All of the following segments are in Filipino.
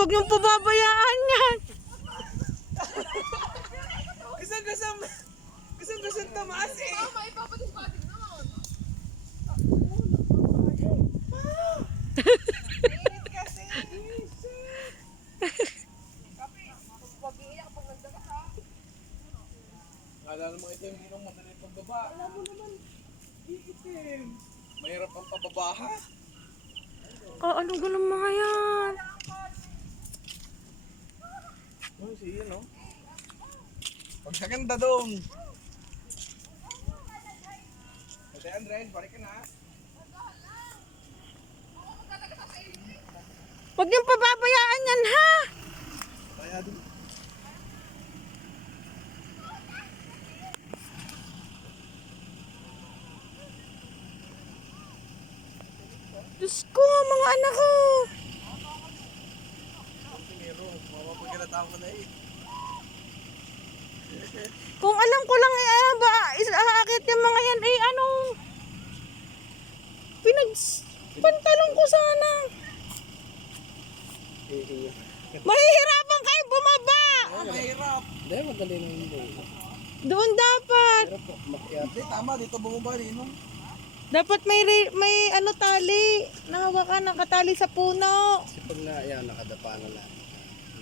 Huwag niyong pababayaan yan. Gusang tamaas eh. Mainit kasi. Kala naman ito hindi nung madali pagbaba. Alam mo naman, iitim. Mahirap ang pababaha. Ano ganun mga yan? Oh, siya no? Pag sa ganda doon. Kasi Andres, balik ka na. Huwag niyong pababayaan yan, ha? Kaya doon. Diyos ko, mga anak ko. Pero, mapapagkilata ko na eh. Kung alam ko lang, aakit yung mga yan, pinagpantalong ko sana. Mahihirapan kayo bumaba. Oh, mahirap. Hindi, madali na yun. Doon dapat. Pero po, makyat. Hindi, tama. Dito bumaba rin. No? Dapat may tali. Nahawakan, nakatali sa puno. Kasi pag na, yan, nakadapa na lang.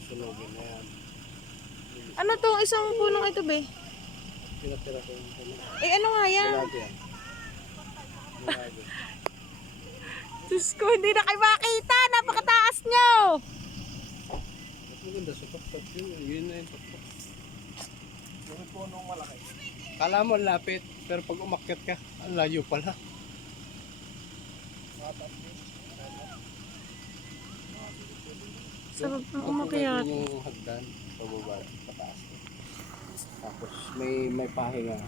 Susunogin na yan. Ano to, isang punong ito, be? Pinatira ko yung puno. Ano nga yan? Malagi yan. Malagi. Diyos ko, hindi na kayo makita. Napakataas nyo. Mas maganda sa tuktok yun. Yun na yung tuktok. Yung punong malaki. Kala mo lapit, pero pag umakyat ka, ang layo pala. Sarap ng umakyat. Yung hagdan, pababa, pataas. Tapos may pahinga.